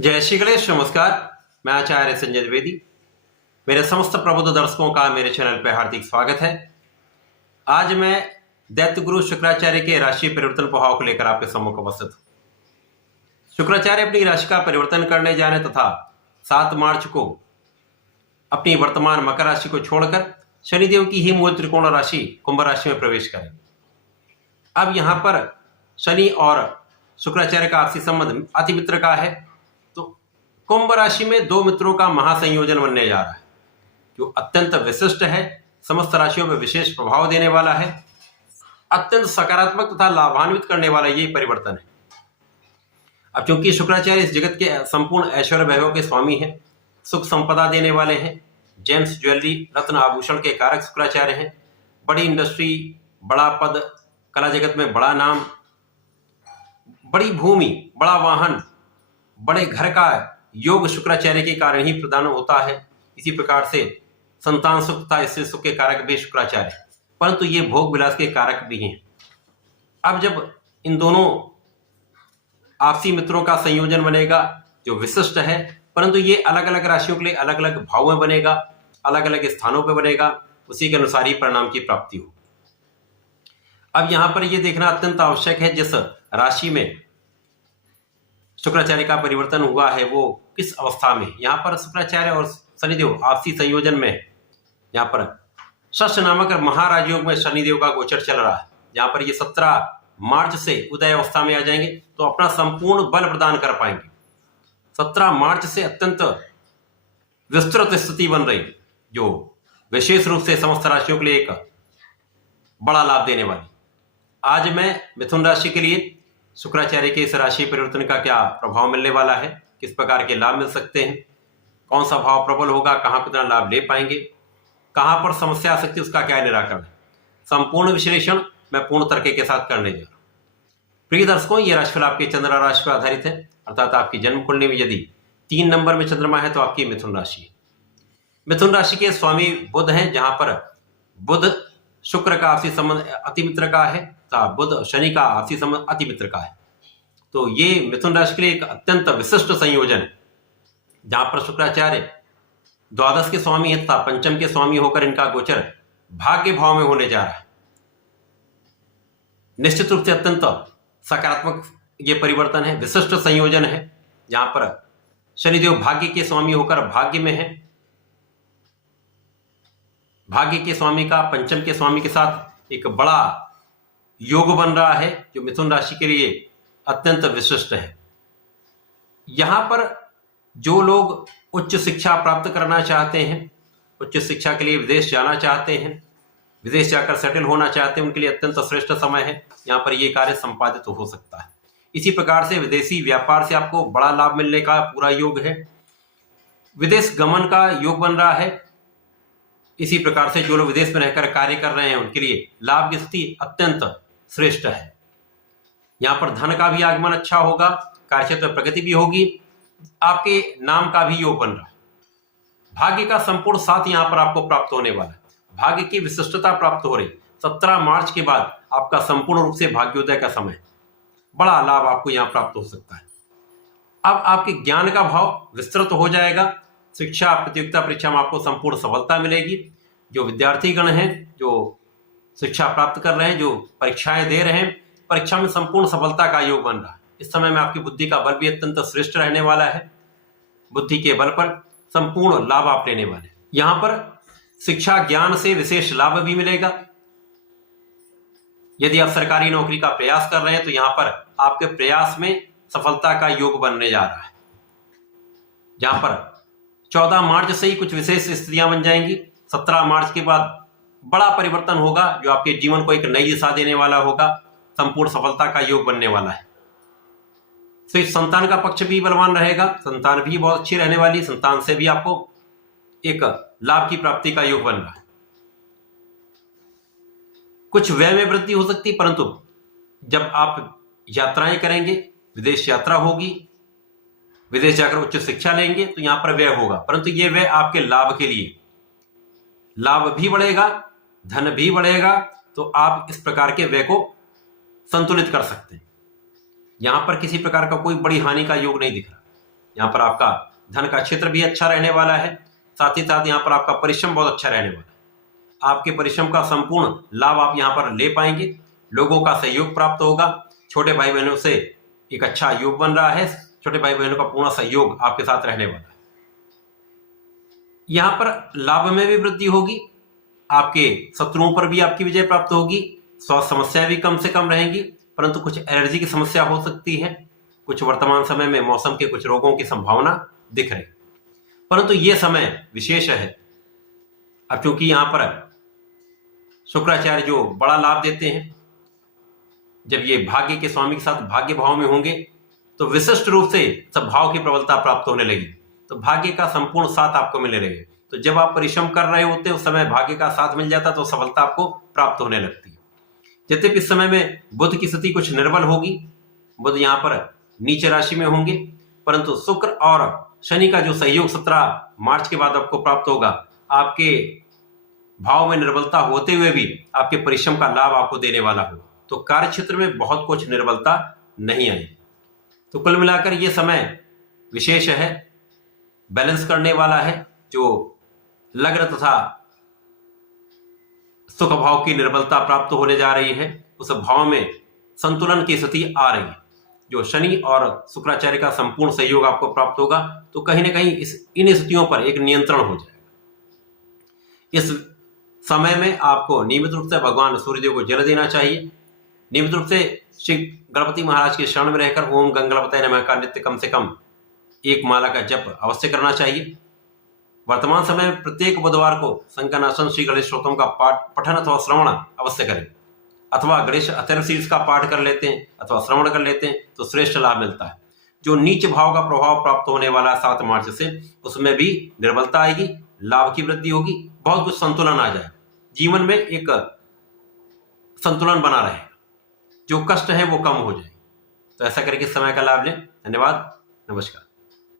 जय श्री गणेश। नमस्कार, मैं आचार्य संजय द्विवेदी। मेरे समस्त प्रबुद्ध दर्शकों का मेरे चैनल पर हार्दिक स्वागत है। आज मैं दैत्य गुरु शुक्राचार्य के राशि परिवर्तन प्रभाव को लेकर आपके सम्मुख उपस्थित हूं। शुक्राचार्य अपनी राशि का परिवर्तन करने जा रहे तथा 7 मार्च को अपनी वर्तमान मकर राशि को छोड़कर शनिदेव की ही मूल त्रिकोण राशि कुंभ राशि में प्रवेश करेंगे। अब यहां पर शनि और शुक्राचार्य का आपसी संबंध अति मित्र का है, तो कुंभ राशि में 2 मित्रों का महासंयोजन बनने जा रहा है जो अत्यंत विशिष्ट है, समस्त राशियों में विशेष प्रभाव देने वाला है, अत्यंत सकारात्मक तथा लाभान्वित करने वाला यही परिवर्तन है। अब चूंकि शुक्राचार्य इस जगत के संपूर्ण ऐश्वर्य वैभव के स्वामी हैं, सुख संपदा देने वाले हैं, जेम्स ज्वेलरी रत्न आभूषण के कारक शुक्राचार्य हैं, बड़ी इंडस्ट्री, बड़ा पद, कला जगत में बड़ा नाम, बड़ी भूमि, बड़ा वाहन, बड़े घर का योग शुक्राचार्य के कारण ही प्रदान होता है। इसी प्रकार से संतान सुख तथा स्त्री सुख के कारक भी शुक्राचार्य, परंतु ये भोग विलास के कारक भी हैं। अब जब इन दोनों आपसी मित्रों का संयोजन बनेगा जो विशिष्ट है, परंतु ये अलग अलग राशियों के लिए अलग अलग भाव में बनेगा, अलग अलग स्थानों पर बनेगा, उसी के अनुसार ही परिणाम की प्राप्ति हो। अब यहां पर यह देखना अत्यंत आवश्यक है जिस राशि में शुक्राचार्य का परिवर्तन हुआ है वो किस अवस्था में। यहां पर शुक्राचार्य और शनिदेव आपसी संयोजन में, यहां पर शश नामक महाराजयोग में शनिदेव का गोचर चल रहा है, जहां पर ये 17 मार्च से उदय अवस्था में आ जाएंगे तो अपना संपूर्ण बल प्रदान कर पाएंगे। 17 मार्च से अत्यंत विस्तृत स्थिति बन रही जो विशेष रूप से समस्त राशियों के लिए एक बड़ा लाभ देने वाली। आज मैं मिथुन राशि के लिए शुक्राचार्य के इस राशि परिवर्तन का क्या प्रभाव मिलने वाला है, किस प्रकार के लाभ मिल सकते हैं, कौन सा भाव प्रबल होगा, कहां कितना लाभ ले पाएंगे, कहां पर समस्या आ सकती है, उसका क्या निराकरण है, संपूर्ण विश्लेषण मैं पूर्ण तर्क के साथ करने जा रहा हूं। प्रिय दर्शकों, यह राशिफल आपके चंद्र राशि पर आधारित है, अर्थात आपकी जन्म कुंडली में यदि 3 नंबर में चंद्रमा है तो आपकी मिथुन राशि है। मिथुन राशि के स्वामी बुध हैं, जहां पर बुध शुक्र का आपसी संबंध अति मित्र का है तथा बुध शनि का आपसी संबंध अति मित्र का है। तो ये मिथुन राशि के लिए एक अत्यंत विशिष्ट संयोजन है, जहां पर शुक्राचार्य द्वादश के स्वामी है तथा पंचम के स्वामी होकर इनका गोचर भाग्य भाव में होने जा रहा है। निश्चित रूप से अत्यंत सकारात्मक ये परिवर्तन है, विशिष्ट संयोजन है, जहां पर शनिदेव भाग्य के स्वामी होकर भाग्य में है। भाग्य के स्वामी का पंचम के स्वामी के साथ एक बड़ा योग बन रहा है जो मिथुन राशि के लिए अत्यंत विशिष्ट है। यहां पर जो लोग उच्च शिक्षा प्राप्त करना चाहते हैं, उच्च शिक्षा के लिए विदेश जाना चाहते हैं, विदेश जाकर सेटल होना चाहते हैं, उनके लिए अत्यंत श्रेष्ठ समय है। यहां पर यह कार्य संपादित हो सकता है। इसी प्रकार से विदेशी व्यापार से आपको बड़ा लाभ मिलने का पूरा योग है। विदेश गमन का योग बन रहा है। इसी प्रकार से जो लोग विदेश में रहकर कार्य कर रहे हैं उनके लिए लाभ की स्थिति अत्यंत श्रेष्ठ है। यहां पर धन का भी आगमन अच्छा होगा, कार्यक्षेत्र में प्रगति भी होगी, आपके नाम का भी योग बन रहा है। भाग्य का संपूर्ण साथ यहां पर आपको प्राप्त होने वाला है। भाग्य की विशिष्टता प्राप्त हो रही। 17 मार्च के बाद आपका संपूर्ण रूप से भाग्योदय का समय, बड़ा लाभ आपको यहां प्राप्त हो सकता है। अब आपके ज्ञान का भाव विस्तृत हो जाएगा। शिक्षा प्रतियोगिता परीक्षा में आपको संपूर्ण सफलता मिलेगी। जो विद्यार्थी गण हैं, जो शिक्षा प्राप्त कर रहे हैं, जो परीक्षाएं दे रहे हैं, परीक्षा में संपूर्ण सफलता का योग बन रहा है। इस समय में आपकी बुद्धि का बल भी अत्यंत श्रेष्ठ रहने वाला है। बुद्धि के बल पर संपूर्ण लाभ आप लेने वाले। यहां पर शिक्षा ज्ञान से विशेष लाभ भी मिलेगा। यदि आप सरकारी नौकरी का प्रयास कर रहे हैं तो यहां पर आपके प्रयास में सफलता का योग बनने जा रहा है। जहां पर 14 मार्च से ही कुछ विशेष स्थितियां बन जाएंगी। 17 मार्च के बाद बड़ा परिवर्तन होगा जो आपके जीवन को एक नई दिशा देने वाला होगा। संपूर्ण सफलता का योग बनने वाला है। तो संतान का पक्ष भी बलवान रहेगा, संतान भी बहुत अच्छी रहने वाली, संतान से भी आपको एक लाभ की प्राप्ति का योग बन रहा है। कुछ व्यय में वृद्धि हो सकती, परंतु जब आप यात्राएं करेंगे, विदेश यात्रा होगी, विदेश जाकर उच्च शिक्षा लेंगे तो यहां पर व्यय होगा, परंतु यह व्यय आपके लाभ के लिए, लाभ भी बढ़ेगा, धन भी बढ़ेगा, तो आप इस प्रकार के व्यय को संतुलित कर सकते हैं। यहां पर किसी प्रकार का कोई बड़ी हानि का योग नहीं दिख रहा। यहाँ पर आपका धन का क्षेत्र भी अच्छा रहने वाला है। साथ ही साथ यहाँ पर आपका परिश्रम बहुत अच्छा रहने वाला है। आपके परिश्रम का संपूर्ण लाभ आप यहाँ पर ले पाएंगे। लोगों का सहयोग प्राप्त होगा। छोटे भाई बहनों से एक अच्छा योग बन रहा है। छोटे भाई बहनों का पूर्ण सहयोग आपके साथ रहने वाला है। यहाँ पर लाभ में भी वृद्धि होगी। आपके शत्रुओं पर भी आपकी विजय प्राप्त होगी। स्वास्थ्य समस्याएं भी कम से कम रहेंगी, परंतु कुछ एलर्जी की समस्या हो सकती है। कुछ वर्तमान समय में मौसम के कुछ रोगों की संभावना दिख रही, परंतु यह समय विशेष है। अब चूंकि यहां पर शुक्राचार्य जो बड़ा लाभ देते हैं, जब ये भाग्य के स्वामी के साथ भाग्य भाव में होंगे तो विशिष्ट रूप से सद्भाव की प्रबलता प्राप्त होने लगी, तो भाग्य का संपूर्ण साथ आपको मिलने लगे। तो जब आप परिश्रम कर रहे होते उस समय भाग्य का साथ मिल जाता तो सफलता आपको प्राप्त होने लगती है। यद्यपि इस समय में बुध की स्थिति कुछ निर्बल होगी, बुध यहाँ पर नीचे राशि में होंगे, परंतु शुक्र और शनि का जो सहयोग 17 मार्च के बाद आपको प्राप्त होगा। आपके भाव में निर्बलता होते हुए भी आपके परिश्रम का लाभ आपको देने वाला हो, तो कार्य क्षेत्र में बहुत कुछ निर्बलता नहीं आई। तो कुल मिलाकर यह समय विशेष है, बैलेंस करने वाला है। जो लग्न तथा सुख भाव की निर्बलता प्राप्त होने जा रही है, उस भाव में संतुलन की स्थिति आ रही है। जो शनि और शुक्राचार्य का संपूर्ण सहयोग आपको प्राप्त होगा, तो कहीं ना कहीं इन स्थितियों पर एक नियंत्रण हो जाएगा। इस समय में आपको नियमित रूप से भगवान सूर्यदेव को जल देना चाहिए। नियमित रूप से श्री गणपति महाराज के शरण में रहकर ओम गंगणपतये नमः का नित्य कम से कम 1 माला का जप अवश्य करना चाहिए। वर्तमान समय में प्रत्येक बुधवार को संकनाशन श्री गणेश स्तोत्रम का पठन अथवा श्रवण अवश्य करें, अथवा गणेश अथर्व शीर्ष का पाठ कर लेते हैं अथवा श्रवण कर लेते हैं तो श्रेष्ठ लाभ मिलता है। जो नीच भाव का प्रभाव प्राप्त होने वाला 7 मार्च से, उसमें भी निर्बलता आएगी, लाभ की वृद्धि होगी, बहुत कुछ संतुलन आ जाए, जीवन में एक संतुलन बना रहे, जो कष्ट है वो कम हो जाए। तो ऐसा करके समय का लाभ लें। धन्यवाद, नमस्कार।